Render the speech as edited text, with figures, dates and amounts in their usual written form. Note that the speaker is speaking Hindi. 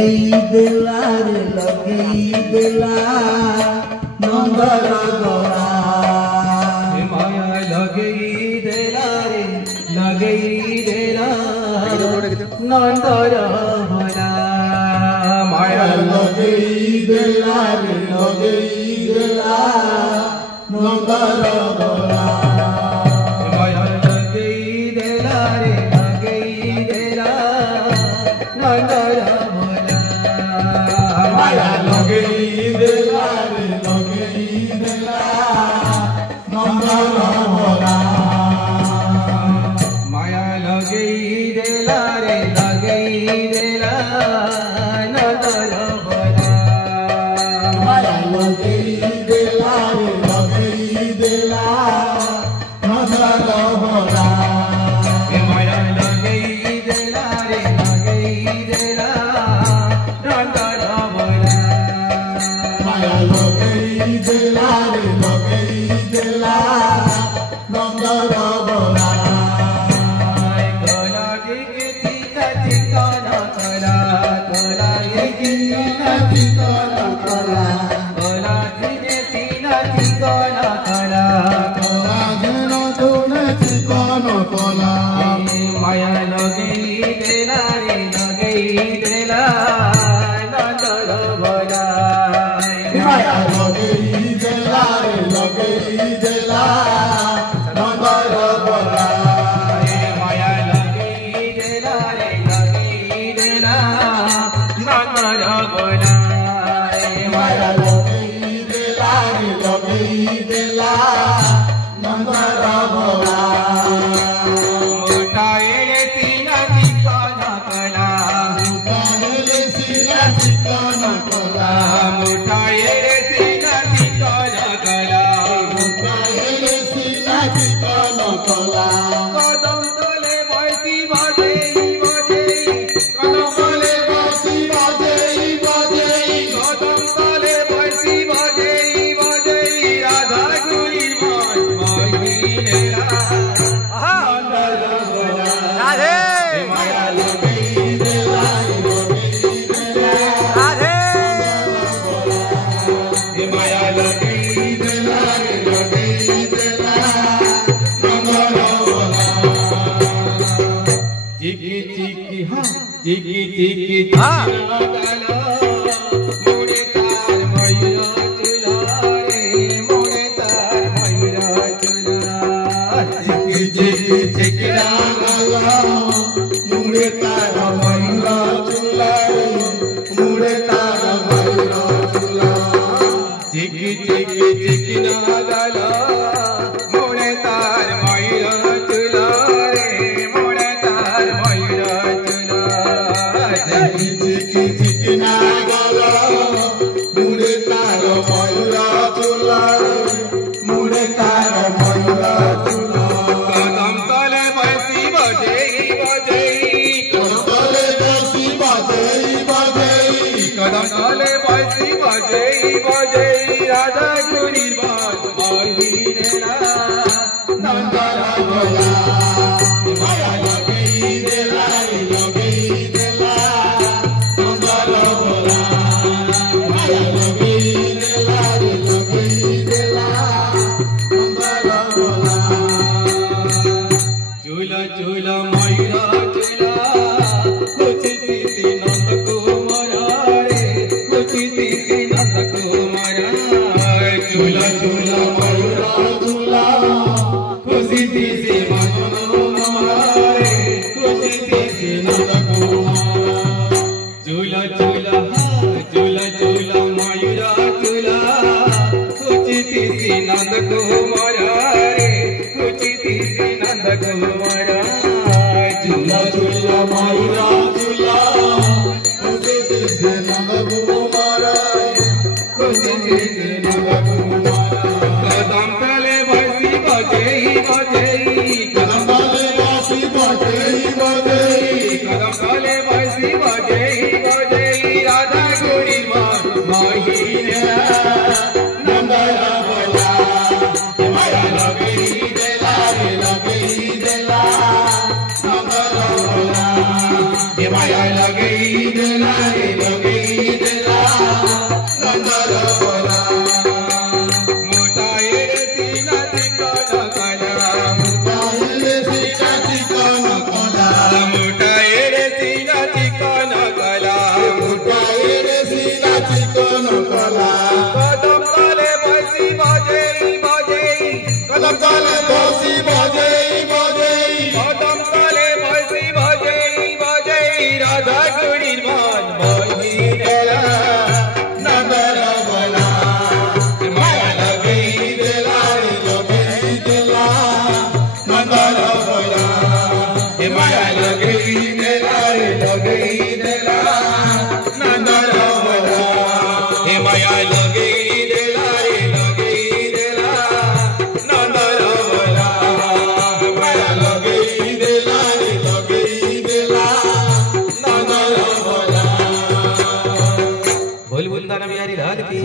देला रे लगेई देला नंदर गला माया लगेई देला रे लगेई देला नंदर गला माया लगेई देला रे लगेई देला नंदर गला माया लगेई देला रे लगेई देला नंदर माया लगेई देला रे लगेई देला नंदर भोला माया लगेई देला रे लगेई देला नंदर भोला माया लगेई देला रे लगेई देला नंदर भोला माया लगेई देला रे लगेई देला नंदर लगेई देला रे लगेई देला नंदर भोला कला के चिता चिताना कला कला के चिता चिताना कला कला के चिता चिताना कला कला जनो तुने चिताना कला माया लगेई देला रे लगेई देला नंदर भोला माया लगेई देला रे लगेई देला नंदर भोला माया लगेई देला रे लगेई देला नंदर भोला माया लगेई देला रे लगेई देला नंदर भोला मोठा येले सीना चिकाना कला मोठा येले सीना चिकाना कला मोठा येले सीना चिकाना कला मोठा येले सीना चिकाना कला कदम तले बसी बजेई बजेई कदम तले बसी बजेई बजेई कदम तले बसी बजेई बजेई राधा गुरी माई रा नंदर भोला राधे माया लगेई देला रे लगेई देला राधे माया लगेई देला रे लगेई देला नंदर भोला चिकी चिकी हाँ चिकी चिकी डालो मोरे तार मयूरा चुला रे मोरे तार मयूरा चुला चिकी चिकी चिकी डालो मोरे तार मयूरा चुला रे मोरे तार मयूरा चुला चिकी चिकी चिकी डालो मोरे तार मयूरा चुला रे मोरे तार मयूरा चुला चिकी चिकी चिकी डालो मोरे तार मयूरा चुला रे मोरे तार मयूरा चुला कदम तले बसी बजेई बजेई कदम तले बसी बजेई बजेई कदम तले बसी बजेई बजेई राधा गुरी माई रा नंदर भोला माया लगेई देला रे लगेई देला नंदर भोला माया लगेई देला रे लगेई देला नंदर भोला चूला चूला मयूरा चूला कुछ सीती नंद कुमार रे कुछ सीती नंद कुमार वृंदावन बिहारी लाल की।